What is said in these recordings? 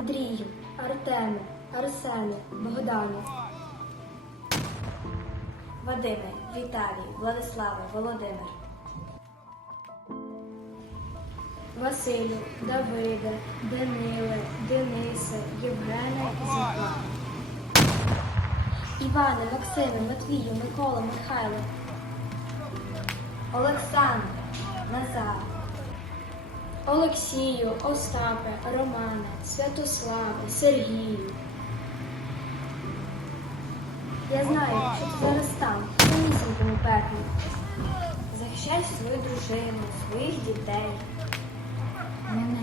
Андрію, Артеме, Арсене, Богдане. Вадиме, Віталій, Владиславе, Володимир. Василю, Давиде, Даниле, Денисе, Євгене, Світлана. Іване, Максиме, Матвію, Микола, Михайло. Олександр, Назар. Олексію, Остапе, Романе, Святославе, Сергію. Я знаю, що ти зараз там, самісінькому пеклі. Захищай свою дружину, своїх дітей. Мене.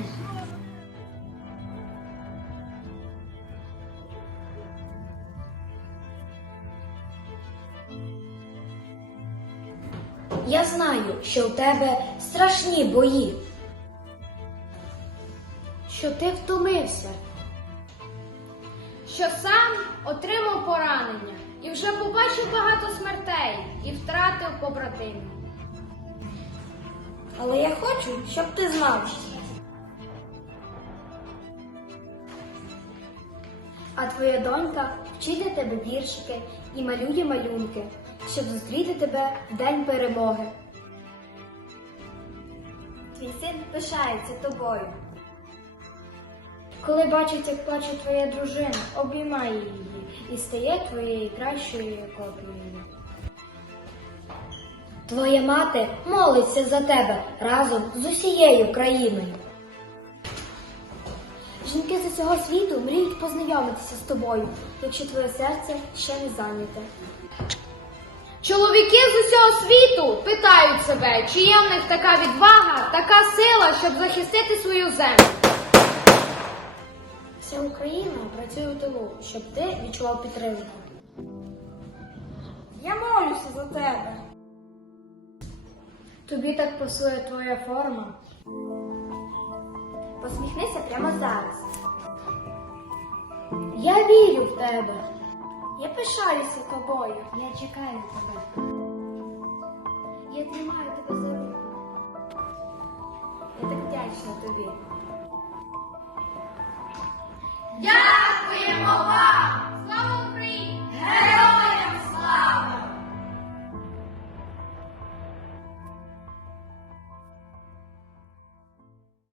Я знаю, що в тебе страшні бої. Що ти втомився. що сам отримав поранення і вже побачив багато смертей і втратив побратимів. Але я хочу, щоб ти знав. А твоя донька вчить тебе віршики і малює малюнки, щоб зустріти тебе в день перемоги. Твій син пишається тобою. Коли бачить, як плаче твоя дружина, обіймає її і стає твоєю кращою копією. Твоя мати молиться за тебе разом з усією країною. Жінки з усього світу мріють познайомитися з тобою, якщо твоє серце ще не зайняте. Чоловіки з усього світу питають себе, чи є в них така відвага, така сила, щоб захистити свою землю. Вся Україна працює у тилу, щоб ти відчував підтримку. Я молюся за тебе. Тобі так пасує твоя форма. Посміхнися прямо зараз. Я вірю в тебе. Я пишаюся тобою. Я чекаю тебе. Я тримаю тебе за руку. Я так вдячна тобі. Yeah!